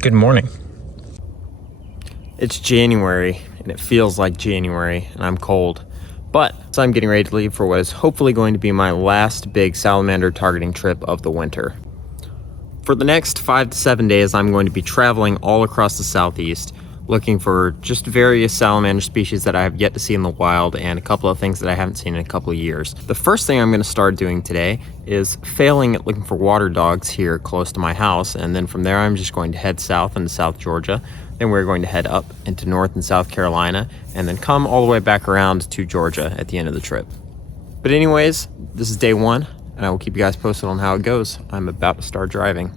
Good morning. It's January, and it feels like January, and I'm cold. But so I'm getting ready to leave for what is hopefully going to be my last big salamander targeting trip of the winter. For the next 5 to 7 days, I'm going to be traveling all across the southeast, looking for just various salamander species that I have yet to see in the wild and a couple of things that I haven't seen in a couple of years. The first thing I'm going to start doing today is failing at looking for water dogs here close to my house, and then from there I'm just going to head south into South Georgia. Then we're going to head up into North and South Carolina, and then come all the way back around to Georgia at the end of the trip. But anyways, this is day one, and I will keep you guys posted on how it goes. I'm about to start driving.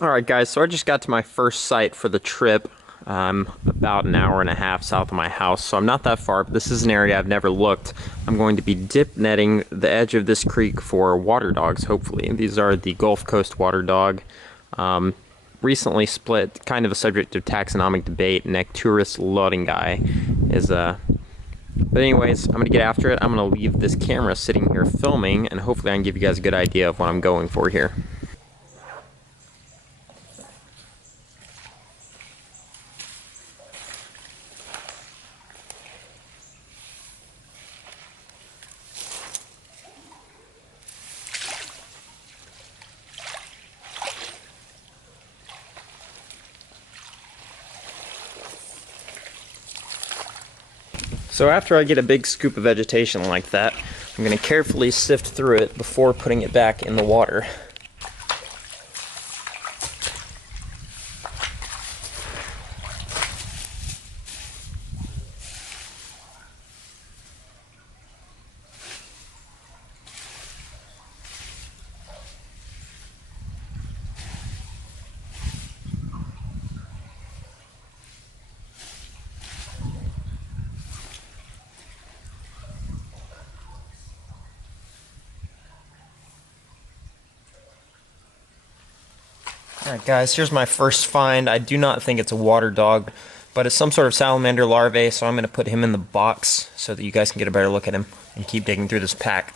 Alright guys, so I just got to my first site for the trip. I'm about an hour and a half south of my house, so I'm not that far, but this is an area I've never looked. I'm going to be dip netting the edge of this creek for water dogs, hopefully. These are the Gulf Coast water dog. Recently split, kind of a subject of taxonomic debate. Necturus lodingi is But anyways, I'm going to get after it. I'm going to leave this camera sitting here filming, and hopefully I can give you guys a good idea of what I'm going for here. So after I get a big scoop of vegetation like that, I'm going to carefully sift through it before putting it back in the water. Alright guys, here's my first find. I do not think it's a water dog, but it's some sort of salamander larvae, so I'm going to put him in the box so that you guys can get a better look at him and keep digging through this pack.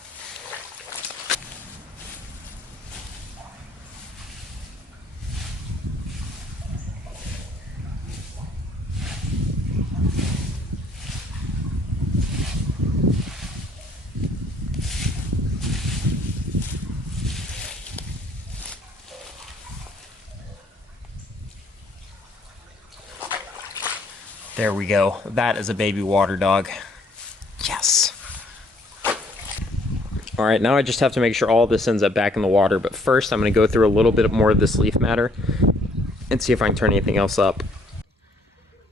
There we go. That is a baby water dog. Yes. Alright, now I just have to make sure all this ends up back in the water, but first I'm going to go through a little bit more of this leaf matter and see if I can turn anything else up.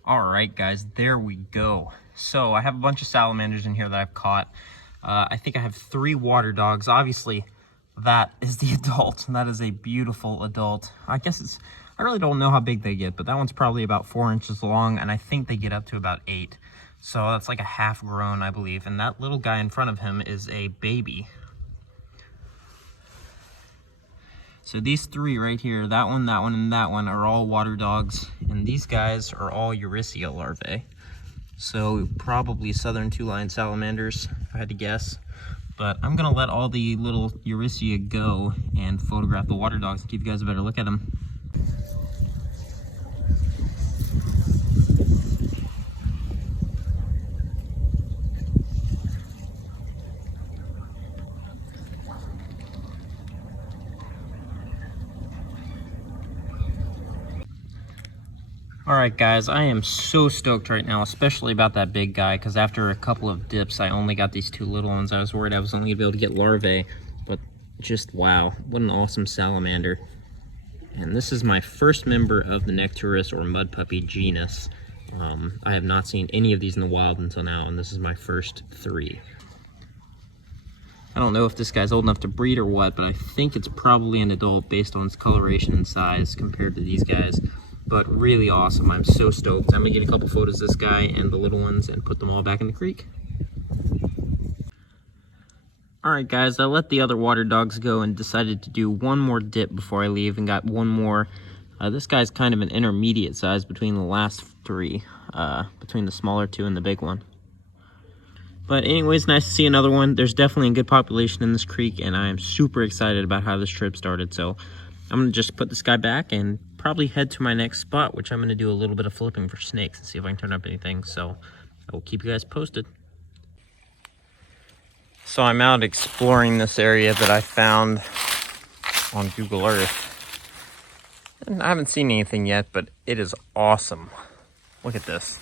Alright guys, there we go. So I have a bunch of salamanders in here that I've caught. I think I have 3 water dogs. Obviously, that is the adult. That is a beautiful adult. I really don't know how big they get, but that one's probably about 4 inches long, and I think they get up to about 8. So that's like a half grown, I believe. And that little guy in front of him is a baby. So these 3 right here, that one, and that one, are all water dogs. And these guys are all Eurycia larvae. So probably southern two-line salamanders, if I had to guess. But I'm going to let all the little Eurycia go and photograph the water dogs and give you guys a better look at them. Alright guys, I am so stoked right now, especially about that big guy, because after a couple of dips, I only got these 2 little ones. I was worried I was only going to be able to get larvae, but just wow, what an awesome salamander. And this is my first member of the Necturus or mud puppy genus. I have not seen any of these in the wild until now, and this is my first 3. I don't know if this guy's old enough to breed or what, but I think it's probably an adult based on its coloration and size compared to these guys. But really awesome. I'm so stoked. I'm gonna get a couple photos of this guy and the little ones and put them all back in the creek. Alright guys, I let the other water dogs go and decided to do one more dip before I leave and got one more. This guy's kind of an intermediate size between the last 3, between the smaller 2 and the big one. But anyways, nice to see another one. There's definitely a good population in this creek, and I am super excited about how this trip started. So I'm gonna just put this guy back and probably head to my next spot, which I'm gonna do a little bit of flipping for snakes and see if I can turn up anything. So I will keep you guys posted. So I'm out exploring this area that I found on Google Earth. And I haven't seen anything yet, but it is awesome. Look at this.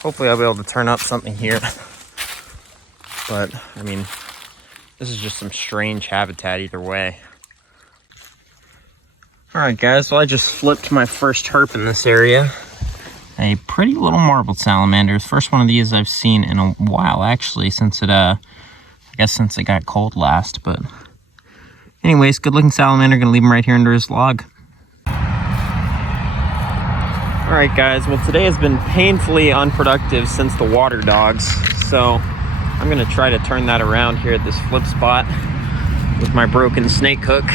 Hopefully I'll be able to turn up something here. But, I mean, this is just some strange habitat either way. Alright guys, well I just flipped my first herp in this area. A pretty little marbled salamander. First one of these I've seen in a while actually, since it, I guess since it got cold last, but anyways, good looking salamander. Gonna leave him right here under his log. Alright guys, well today has been painfully unproductive since the Waterdogs, so I'm gonna try to turn that around here at this flip spot with my broken snake hook.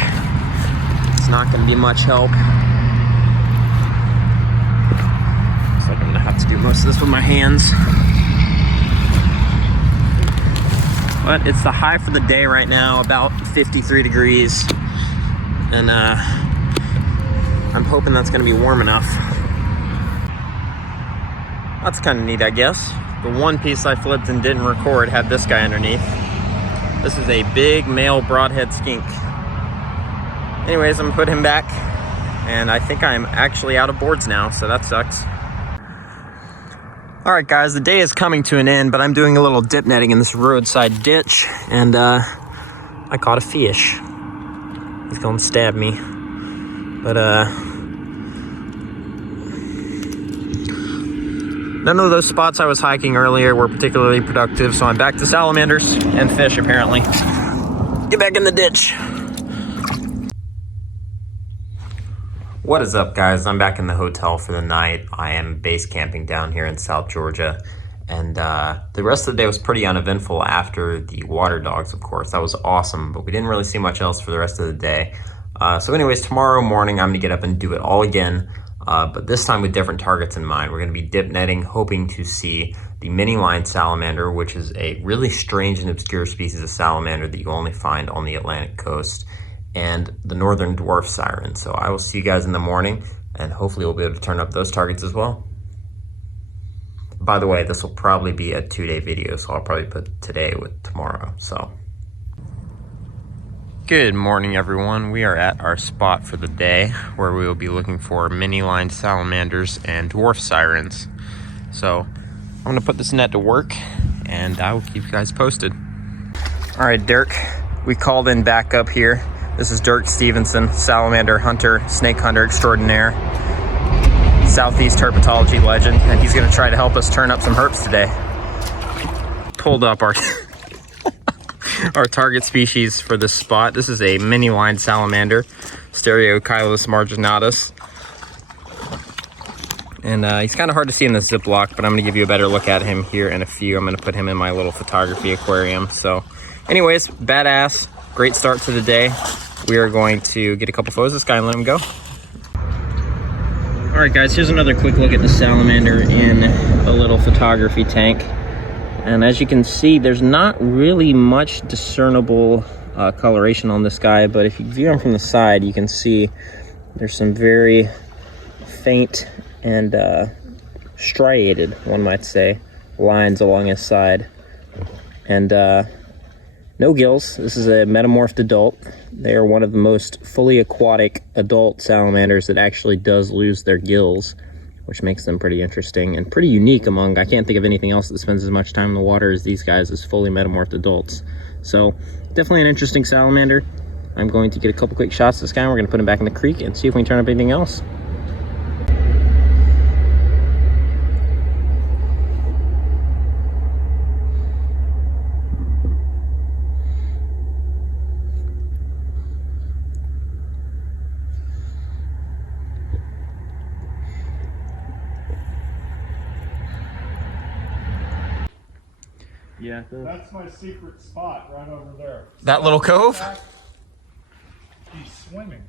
It's not gonna be much help. Looks like I'm gonna have to do most of this with my hands. But it's the high for the day right now, about 53 degrees. And I'm hoping that's gonna be warm enough. That's kind of neat, I guess. The one piece I flipped and didn't record had this guy underneath. This is a big male broadhead skink. Anyways, I'm gonna put him back. And I think I'm actually out of boards now, so that sucks. All right, guys, the day is coming to an end, but I'm doing a little dip netting in this roadside ditch, and I caught a fish. He's gonna stab me. But none of those spots I was hiking earlier were particularly productive, so I'm back to salamanders and fish, apparently. Get back in the ditch. What is up, guys? I'm back in the hotel for the night. I am base camping down here in South Georgia, and the rest of the day was pretty uneventful after the Waterdogs, of course. That was awesome, but we didn't really see much else for the rest of the day. So anyways, tomorrow morning I'm gonna get up and do it all again, but this time with different targets in mind. We're gonna be dip netting, hoping to see the mini line salamander, which is a really strange and obscure species of salamander that you only find on the Atlantic coast, and the northern dwarf siren. So I will see you guys in the morning, and hopefully we'll be able to turn up those targets as well. By the way, this will probably be a 2-day video, so I'll probably put today with tomorrow. So good morning, everyone. We are at our spot for the day where we will be looking for mini line salamanders and dwarf sirens. So I'm gonna put this net to work, and I will keep you guys posted. All right, Dirk, we called in back up here. This is Dirk Stevenson, salamander hunter, snake hunter extraordinaire, Southeast herpetology legend, and he's gonna try to help us turn up some herps today. Pulled up our our target species for this spot. This is a mini line salamander, Stereochilus marginatus. And he's kind of hard to see in the Ziploc, but I'm gonna give you a better look at him here in a few. I'm gonna put him in my little photography aquarium. So anyways, badass, great start to the day. We are going to get a couple photos of this guy and let him go. All right, guys, here's another quick look at the salamander in a little photography tank. And as you can see, there's not really much discernible coloration on this guy, but if you view him from the side, you can see there's some very faint and striated, one might say, lines along his side. And no gills. This is a metamorphed adult. They are one of the most fully aquatic adult salamanders that actually does lose their gills, which makes them pretty interesting and pretty unique among, I can't think of anything else that spends as much time in the water as these guys as fully metamorphed adults. So definitely an interesting salamander. I'm going to get a couple quick shots of this guy, and we're going to put him back in the creek and see if we can turn up anything else. Yeah, that's my secret spot right over there. That little cove? He's swimming.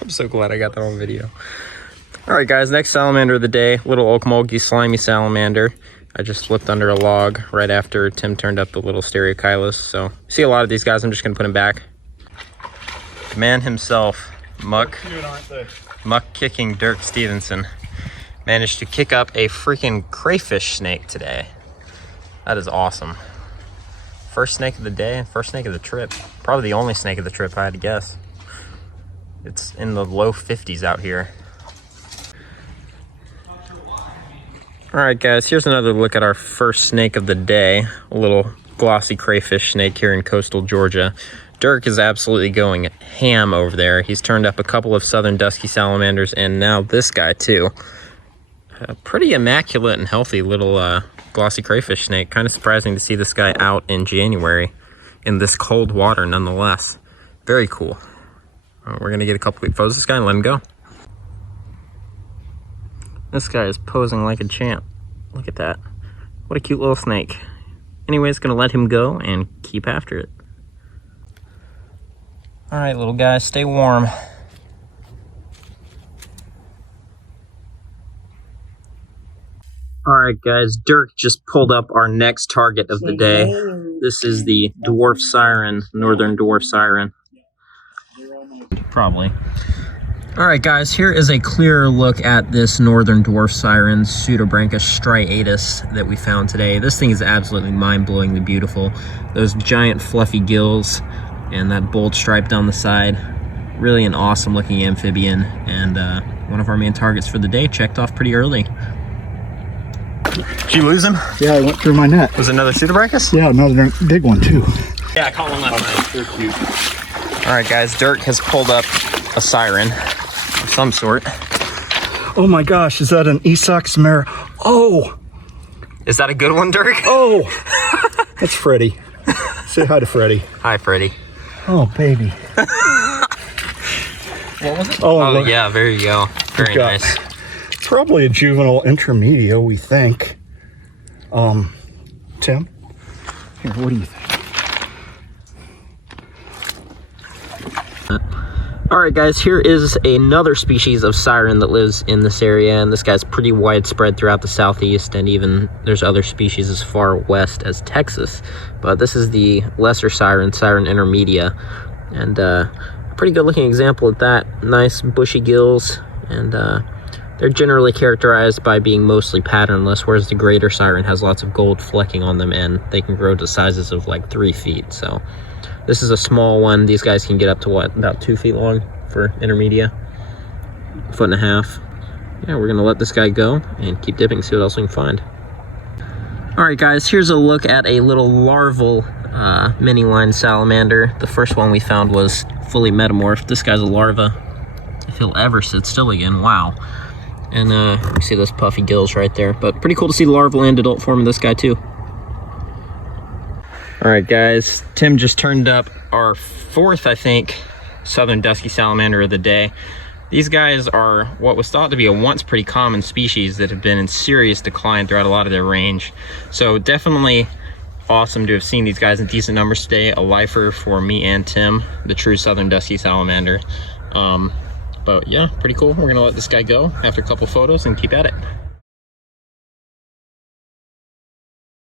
I'm so glad I got that on video. All right, guys, next salamander of the day, little okmulgee slimy salamander. I just flipped under a log right after Tim turned up the little Stereochilus. So see a lot of these guys. I'm just gonna put him back The man himself, Muck Cute, aren't they? kicking Dirk Stevenson, managed to kick up a freaking crayfish snake today. That is awesome. First snake of the day, first snake of the trip. Probably the only snake of the trip, I had to guess. It's in the low 50s out here. All right, guys, here's another look at our first snake of the day. A little glossy crayfish snake here in coastal Georgia. Dirk is absolutely going ham over there. He's turned up a couple of southern dusky salamanders and now this guy too. A pretty immaculate and healthy little glossy crayfish snake. Kind of surprising to see this guy out in January in this cold water nonetheless. Very cool. We're gonna get a couple quick photos of this guy and let him go. This guy is posing like a champ. Look at that. What a cute little snake. Anyways, gonna let him go and keep after it. All right, little guy, stay warm. All right, guys, Dirk just pulled up our next target of the day. This is the dwarf siren, northern dwarf siren. Probably. All right, guys, here is a clearer look at this northern dwarf siren, Pseudobranchus striatus, that we found today. This thing is absolutely mind-blowingly beautiful. Those giant fluffy gills and that bold stripe down the side. Really an awesome looking amphibian, and one of our main targets for the day, checked off pretty early. Did you lose him? Yeah, I went through my net. Was it another Pseudobranchus? Yeah, another big one too. Yeah, I caught one last night. They're cute. All right, guys, Dirk has pulled up a siren of some sort. Oh my gosh, is that an Esox Samara? Oh! Is that a good one, Dirk? Oh! That's Freddie. Say hi to Freddie. Hi, Freddie. Oh, baby. What was it? Oh, Oh yeah, there you go. Very nice. Probably a juvenile intermedio, we think. Tim? Here, what do you think? All right, guys, here is another species of siren that lives in this area, and this guy's pretty widespread throughout the southeast, and even there's other species as far west as Texas. But this is the lesser siren, Siren intermedia, and pretty good looking example at that. Nice bushy gills, and they're generally characterized by being mostly patternless, whereas the greater siren has lots of gold flecking on them, and they can grow to sizes of like 3 feet. So this is a small one. These guys can get up to what, about 2 feet long for intermedia, 1.5 feet. Yeah, we're gonna let this guy go and keep dipping, see what else we can find. All right, guys, here's a look at a little larval mini line salamander. The first one we found was fully metamorphed. This guy's a larva. If he'll ever sit still again, wow. And you see those puffy gills right there. But pretty cool to see the larval and adult form of this guy too. All right, guys, Tim just turned up our 4th, I think, southern dusky salamander of the day. These guys are what was thought to be a once pretty common species that have been in serious decline throughout a lot of their range. So definitely awesome to have seen these guys in decent numbers today. A lifer for me and Tim, the true southern dusky salamander. But yeah, pretty cool. We're gonna let this guy go after a couple photos and keep at it.